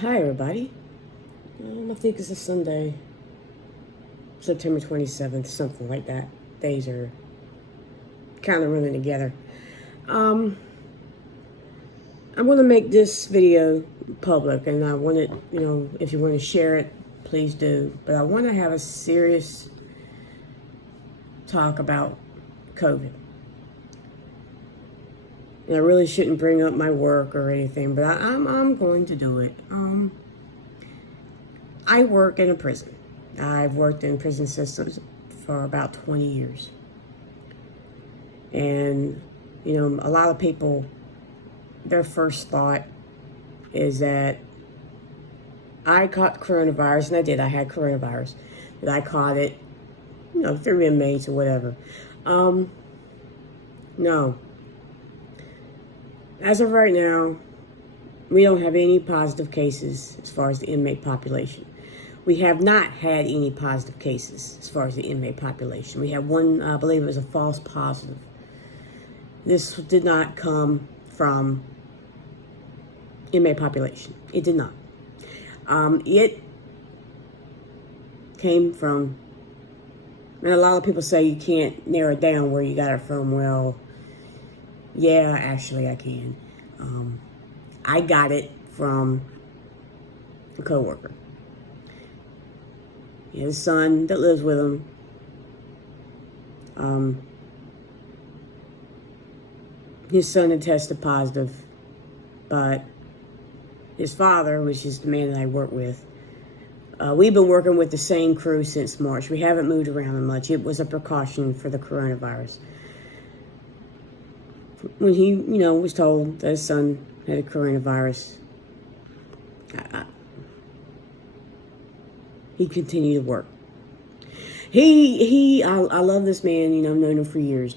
Hi, everybody. I think it's a Sunday, September 27th, something like that. Days are kind of running together. Um, I'm going to make this video public, and I want it, if you want to share it, please do. But I want to have a serious talk about COVID. And I really shouldn't bring up my work or anything, but I'm going to do it. I work in a prison. I've worked in prison systems for about 20 years. And, a lot of people, their first thought is that I caught coronavirus, and I did. I had coronavirus. That I caught it, through inmates or whatever. No. As of right now, we don't have any positive cases as far as the inmate population. We have not had any positive cases as far as the inmate population. We had one, I believe it was a false positive. This did not come from inmate population. It did not. It came from, and a lot of people say you can't narrow it down where you got it from. Well, yeah, actually I can. I got it from a coworker. His son that lives with him. His son had tested positive, but his father, which is the man that I work with, we've been working with the same crew since March. We haven't moved around much. It was a precaution for the coronavirus. When he, was told that his son had a coronavirus, he continued to work. I love this man, I've known him for years.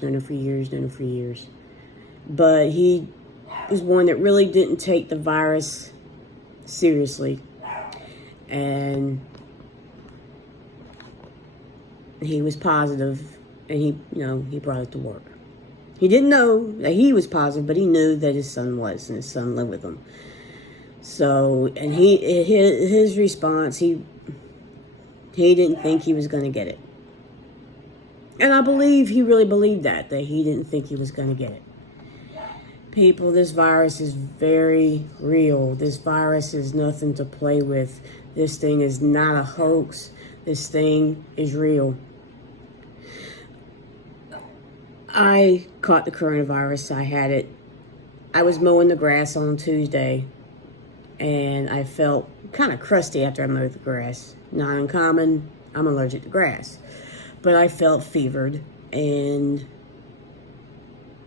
But he was one that really didn't take the virus seriously. And he was positive, and he brought it to work. He didn't know that he was positive, but he knew that his son was, and his son lived with him. So, and his response, he didn't think he was going to get it. And I believe he really believed that he didn't think he was going to get it. People, this virus is very real. This virus is nothing to play with. This thing is not a hoax. This thing is real. I caught the coronavirus. I had it. I was mowing the grass on Tuesday, and I felt kind of crusty after I mowed the grass. Not uncommon. I'm allergic to grass. But I felt fevered, and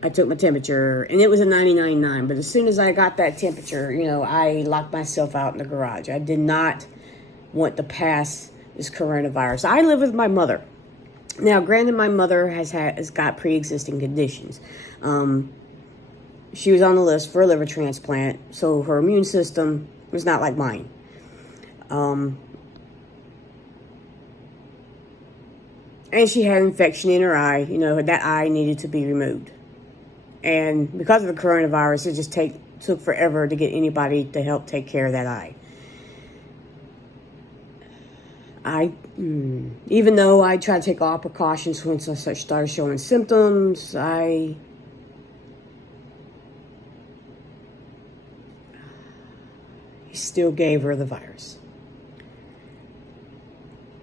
I took my temperature, and it was a 99.9. But as soon as I got that temperature, I locked myself out in the garage. I did not want to pass this coronavirus. I live with my mother. Now, granted, my mother has got pre-existing conditions. She was on the list for a liver transplant, so her immune system was not like mine. And she had an infection in her eye. That eye needed to be removed. And because of the coronavirus, it just took forever to get anybody to help take care of that eye. Even though I tried to take all precautions once I started showing symptoms, I still gave her the virus.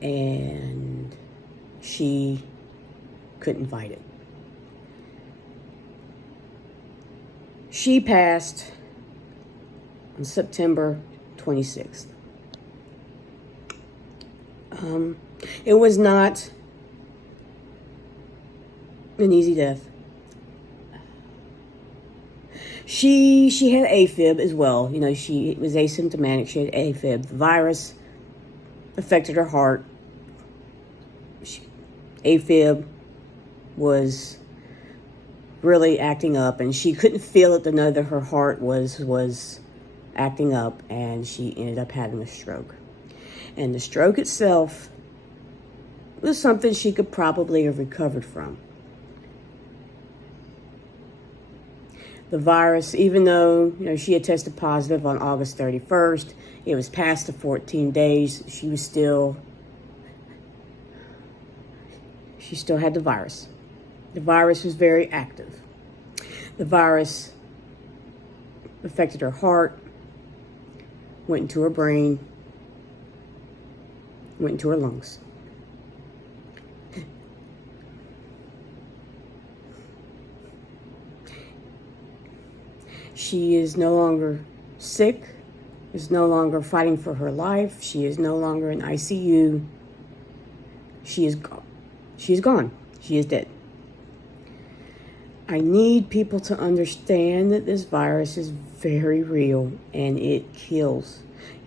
And she couldn't fight it. She passed on September 26th. It was not an easy death. She had AFib as well. She was asymptomatic. She had AFib. The virus affected her heart. AFib was really acting up, and she couldn't feel it to know that her heart was acting up, and she ended up having a stroke. And the stroke itself was something she could probably have recovered from. The virus, even though she had tested positive on August 31st, it was past the 14 days. She still had the virus. The virus was very active. The virus affected her heart, went into her brain, went into her lungs. She is no longer sick, is no longer fighting for her life. She is no longer in ICU. She is gone. She is gone. She is dead. I need people to understand that this virus is very real and it kills.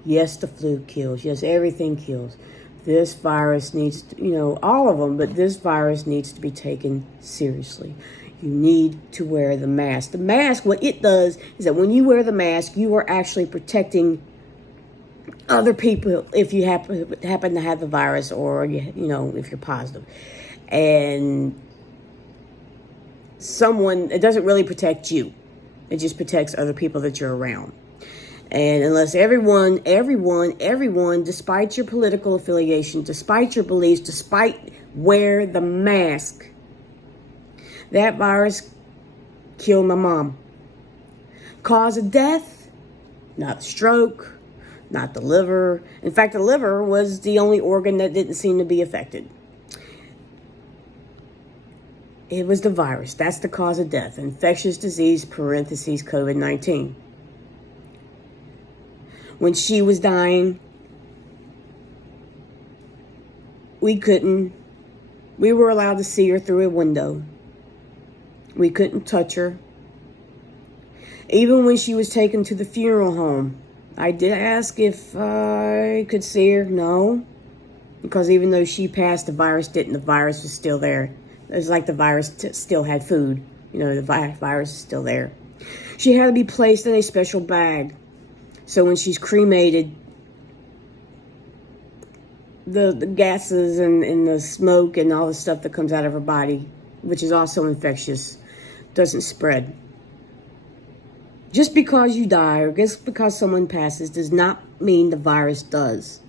Yes, the flu kills. Yes, everything kills. This virus needs to, all of them, but this virus needs to be taken seriously. You need to wear the mask. The mask, what it does is that when you wear the mask, you are actually protecting other people if you happen to have the virus, or if you're positive. And it doesn't really protect you. It just protects other people that you're around. And unless everyone, despite your political affiliation, despite your beliefs, despite wear the mask, that virus killed my mom. Cause of death? Not the stroke, not the liver. In fact, the liver was the only organ that didn't seem to be affected. It was the virus. That's the cause of death. Infectious disease, parentheses, COVID-19. When she was dying, we were allowed to see her through a window. We couldn't touch her. Even when she was taken to the funeral home, I did ask if I could see her. No, because even though she passed, the virus didn't. The virus was still there. It was like the virus still had food. The virus is still there. She had to be placed in a special bag. So when she's cremated, the gases and the smoke and all the stuff that comes out of her body, which is also infectious, doesn't spread. Just because you die or just because someone passes does not mean the virus does.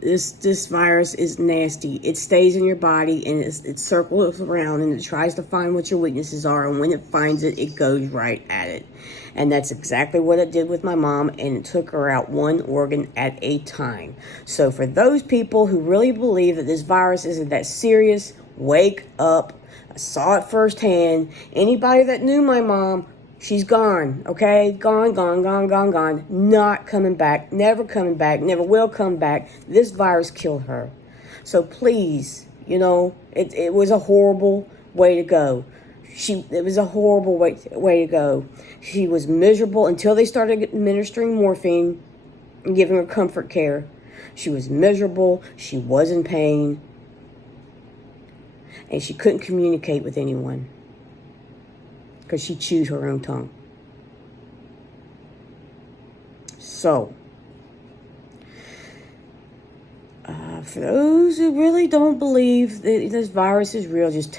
This virus is nasty. It stays in your body and it circles around and it tries to find what your weaknesses are. And when it finds it, it goes right at it. And that's exactly what it did with my mom, and it took her out one organ at a time. So for those people who really believe that this virus isn't that serious, wake up. I saw it firsthand. Anybody that knew my mom, she's gone, okay? Gone. Not coming back, never coming back, never will come back. This virus killed her. So please, it was a horrible way to go. It was a horrible way to go. She was miserable until they started administering morphine and giving her comfort care. She was miserable. She was in pain. And she couldn't communicate with anyone because she chewed her own tongue. So, for those who really don't believe that this virus is real, just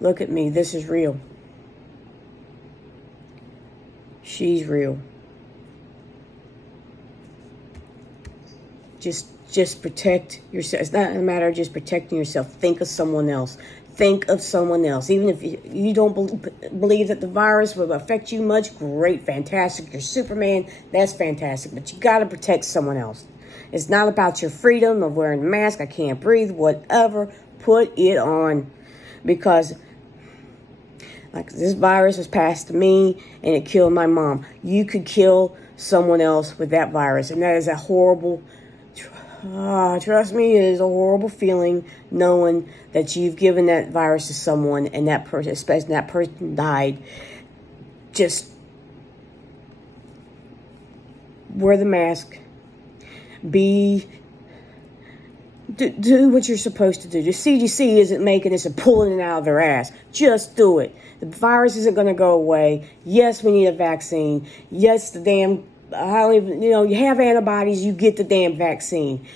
look at me. This is real. She's real. Just protect yourself. It's not a matter of just protecting yourself. Think of someone else. Think of someone else. Even if you don't believe that the virus will affect you much, great, fantastic. You're Superman. That's fantastic. But you got to protect someone else. It's not about your freedom of wearing a mask. I can't breathe. Whatever. Put it on. Because like this virus was passed to me and it killed my mom. You could kill someone else with that virus. And that is a horrible... trust me, it is a horrible feeling knowing that you've given that virus to someone and that person, especially that person, died. Just wear the mask. Do what you're supposed to do. The CDC isn't making this and pulling it out of their ass. Just do it. The virus isn't going to go away. Yes, we need a vaccine. Yes, you have antibodies, you get the damn vaccine.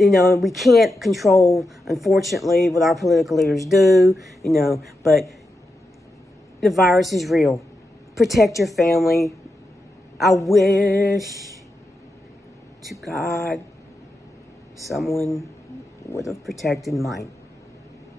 we can't control, unfortunately, what our political leaders do, but the virus is real. Protect your family. I wish to God someone would have protected mine.